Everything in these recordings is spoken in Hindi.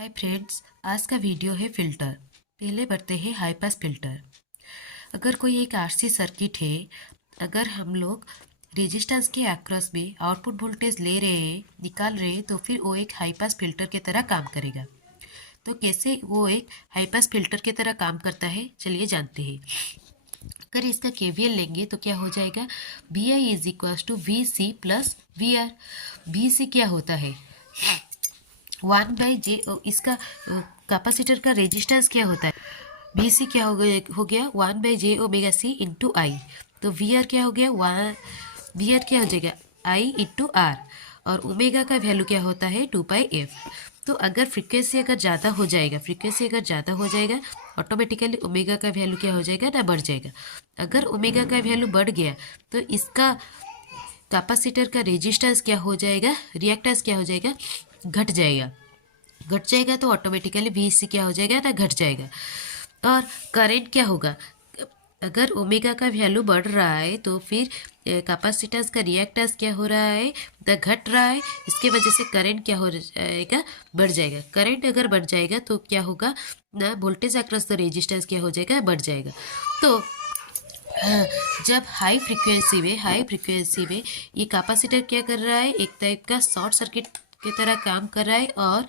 हाय फ्रेंड्स, आज का वीडियो है फिल्टर। पहले बढ़ते हैं हाई पास फिल्टर। अगर कोई एक आरसी सर्किट है, अगर हम लोग रेजिस्टेंस के अक्रॉस में आउटपुट वोल्टेज ले रहे हैं, निकाल रहे हैं, तो फिर वो एक हाई पास फिल्टर की तरह काम करेगा। तो कैसे वो एक हाई पास फिल्टर की तरह काम करता है, चलिए जानते हैं। अगर इसका केवीएल लेंगे तो क्या हो जाएगा, V I is equal to V C plus V R. V C क्या होता है, 1/J। इसका कैपेसिटर का रेजिस्टेंस क्या होता है, बी सी क्या हो गया 1/J ओमेगा सी इंटू आई। तो वी आर क्या हो गया, वी आर क्या हो जाएगा आई इंटू आर। और ओमेगा का वैल्यू क्या होता है 2πf। तो अगर फ्रीक्वेंसी अगर ज़्यादा हो जाएगा ऑटोमेटिकली ओमेगा का वैल्यू क्या हो जाएगा ना, बढ़ जाएगा। अगर ओमेगा का वैल्यू बढ़ गया तो इसका कैपेसिटर का रेजिस्टेंस क्या हो जाएगा, रिएक्टेंस क्या हो जाएगा, घट जाएगा। तो ऑटोमेटिकली वी सी क्या हो जाएगा ना, घट जाएगा। और करंट क्या होगा, अगर ओमेगा का वैल्यू बढ़ रहा है तो फिर कैपेसिटेंस का रिएक्टेंस क्या हो रहा है, घट रहा है। इसके वजह से करंट क्या हो जाएगा, बढ़ जाएगा। करंट अगर बढ़ जाएगा तो क्या होगा ना, वोल्टेज अक्रॉस द रेजिस्टेंस क्या हो जाएगा, बढ़ जाएगा। तो जब हाई फ्रीक्वेंसी में ये कैपेसिटर क्या कर रहा है, एक टाइप का शॉर्ट सर्किट की तरह काम कर रहा है। और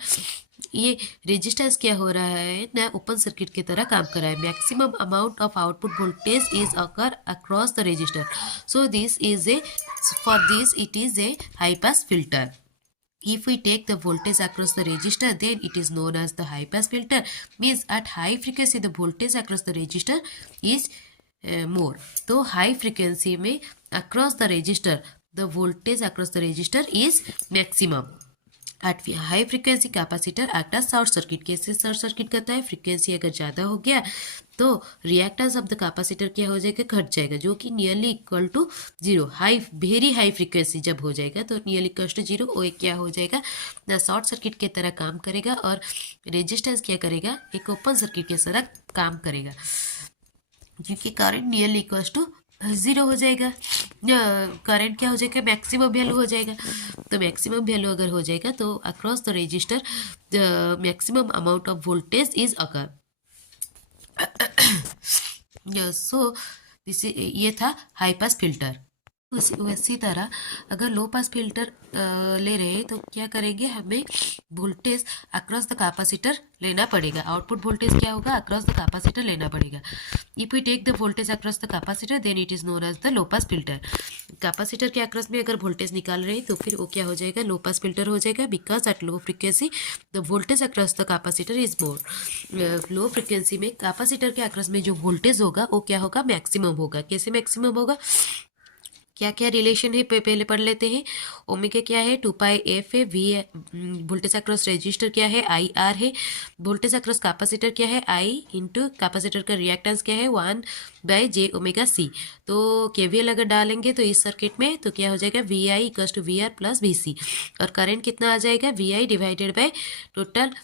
ये रेजिस्टेंस क्या हो रहा है ना, ओपन सर्किट की तरह काम कर रहा है। Maximum amount of output voltage is occur across the resistor. So this is a for this it is a high pass filter. If we take the voltage across the resistor, then it is known as the high pass filter. Means at high frequency the voltage across the resistor is more. तो high frequency में across the resistor the voltage across the resistor is maximum. At high frequency capacitor act as short circuit. कैसे शॉर्ट सर्किट करता है, फ्रिक्वेंसी अगर ज़्यादा हो गया तो रिएक्टेंस ऑफ द कैपेसिटर क्या हो जाएगा, घट जाएगा, जो कि nearly equal to zero. Very high frequency जब हो जाएगा तो नियरली इक्वल टू जीरो, वो क्या हो जाएगा ना, शॉर्ट सर्किट की तरह काम करेगा। और रेजिस्टेंस क्या करेगा, एक ओपन सर्किट की तरह काम करेगा, क्योंकि current nearly equal to zero हो जाएगा। करंट क्या हो जाएगा, मैक्सिमम वैल्यू हो जाएगा। तो मैक्सिमम वैल्यू अगर हो जाएगा तो across the register the maximum amount of voltage is occur. So this ये था हाई पास फिल्टर। उसी तरह अगर लो पास फिल्टर ले रहे हैं तो क्या करेंगे, हमें वोल्टेज अक्रॉस द कैपेसिटर लेना पड़ेगा। आउटपुट वोल्टेज क्या होगा, अक्रॉस द कैपेसिटर लेना पड़ेगा। If we take the voltage across the capacitor then it is known as the low pass filter. Capacitor के अक्रॉस में अगर वोल्टेज निकाल रहे हैं तो फिर वो क्या हो जाएगा, लो पास फिल्टर हो जाएगा। Because at low frequency the voltage across the capacitor is more. Low frequency में कैपेसिटर के अक्रॉस में जो वोल्टेज होगा वो क्या होगा, मैक्सिमम होगा। कैसे मैक्सिमम होगा, क्या क्या रिलेशन है पहले पढ़ लेते हैं। ओमेगा क्या है 2πf है, वी वोल्टेज अक्रॉस रजिस्टर क्या है, आई आर है। वोल्टेज अक्रॉस कैपेसिटर क्या है, आई इंटू कैपेसिटर का रिएक्टेंस क्या है 1/J ओमेगा सी। तो केवीएल अगर डालेंगे तो इस सर्किट में तो क्या हो जाएगा, V I equals to V R plus V C. और करंट कितना आ जाएगा, V I divided by total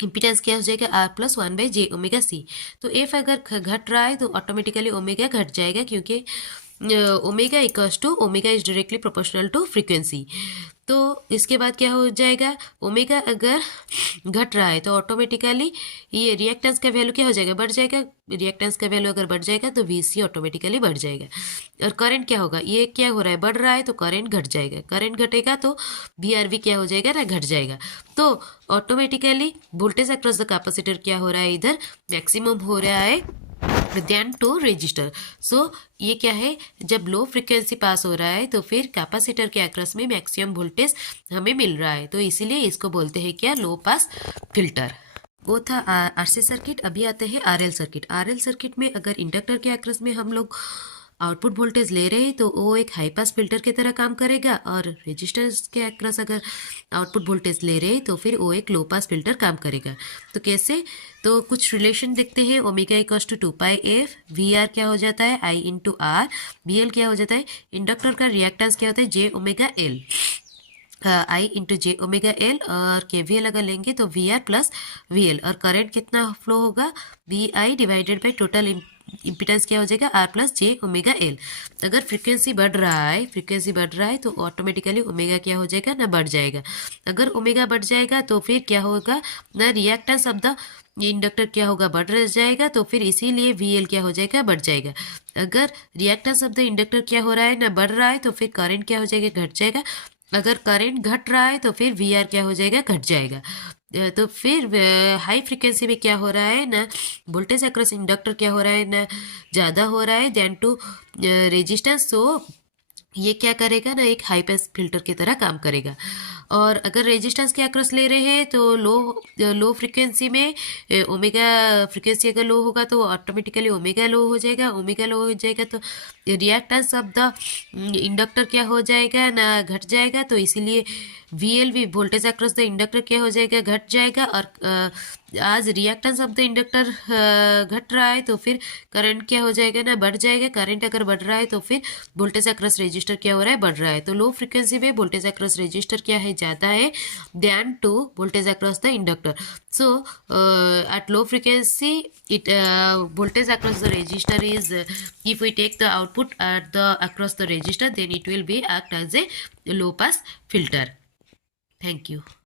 impedance क्या हो जाएगा, R plus 1/J omega C. तो एफ अगर घट रहा है तो ऑटोमेटिकली ओमेगा घट जाएगा, क्योंकि omega equals to omega is directly proportional to frequency. तो इसके बाद क्या हो जाएगा, ओमेगा अगर घट रहा है तो ऑटोमेटिकली ये रिएक्टेंस का वैल्यू क्या हो जाएगा, बढ़ जाएगा। रिएक्टेंस का वैल्यू अगर बढ़ जाएगा तो वी सी ऑटोमेटिकली बढ़ जाएगा। और करंट क्या होगा, ये क्या हो रहा है, बढ़ रहा है तो करंट घट जाएगा। करंट घटेगा तो वी आर वी क्या हो जाएगा ना, घट जाएगा। तो automatically voltage across the capacitor क्या हो रहा है, इधर मैक्सिमम हो रहा है देन टू रजिस्टर। सो ये क्या है, जब लो फ्रिक्वेंसी पास हो रहा है तो फिर कैपेसिटर के अक्रॉस में मैक्सिमम वोल्टेज हमें मिल रहा है, तो इसीलिए इसको बोलते हैं क्या, लो पास फिल्टर। वो था आरसी सर्किट। अभी आते हैं आरएल सर्किट। आरएल सर्किट में अगर इंडक्टर के अक्रॉस में हम लोग आउटपुट वोल्टेज ले रहे हैं तो वो एक हाई पास फिल्टर की तरह काम करेगा। और रजिस्टर्स के अक्रॉस अगर आउटपुट वोल्टेज ले रहे हैं तो फिर वो एक लो पास फिल्टर काम करेगा। तो कैसे, तो कुछ रिलेशन देखते हैं। Omega equals to 2πf, V R क्या हो जाता है I into R, V L क्या हो जाता है, इंडक्टर का रिएक्टेंस क्या होता है j omega L, I into j omega L. और के वी एल अगर लेंगे तो V R plus V L. और करंट कितना फ्लो होगा, V I divided by total impedance क्या हो जाएगा R plus j omega L. अगर फ्रीक्वेंसी बढ़ रहा है तो ऑटोमेटिकली ओमेगा क्या हो जाएगा ना बढ़ जाएगा। अगर ओमेगा बढ़ जाएगा तो फिर क्या होगा ना रिएक्टेंस ऑफ द इंडक्टर क्या होगा बढ़ जाएगा, तो फिर इसीलिए वी एल क्या हो जाएगा बढ़ जाएगा। अगर रिएक्टेंस ऑफ द इंडक्टर क्या हो रहा है ना बढ़ रहा है तो फिर करंट क्या हो जाएगा घट जाएगा। अगर करंट घट रहा है तो फिर वी आर क्या हो जाएगा घट जाएगा। तो फिर हाई फ्रिक्वेंसी में क्या हो रहा है ना वोल्टेज अक्रॉस इंडक्टर क्या हो रहा है ना ज़्यादा हो रहा है देन टू रेजिस्टेंस। तो ये क्या करेगा ना एक हाई पास फिल्टर की तरह काम करेगा। और अगर रेजिस्टेंस के अक्रॉस ले रहे हैं तो लो फ्रिक्वेंसी में ओमेगा फ्रिक्वेंसी अगर लो होगा तो ऑटोमेटिकली ओमेगा लो हो जाएगा। ओमेगा लो हो जाएगा तो रिएक्टेंस ऑफ द इंडक्टर क्या हो जाएगा ना घट जाएगा। तो इसीलिए वी एल भी वोल्टेज अक्रॉस द इंडक्टर क्या हो जाएगा घट जाएगा। और आज रिएक्टेंस ऑफ द इंडक्टर घट रहा है तो फिर करंट क्या हो जाएगा ना बढ़ जाएगा। करंट अगर बढ़ रहा है तो फिर वोल्टेज अक्रॉस रजिस्टर क्या हो रहा है बढ़ रहा है। तो लो फ्रिक्वेंसी में वोल्टेज अक्रॉस रजिस्टर क्या है ज़्यादा है then to voltage across the inductor. So at low frequency it voltage across the resistor is if we take the output at the across the resistor then it will be act as a low pass filter. Thank you.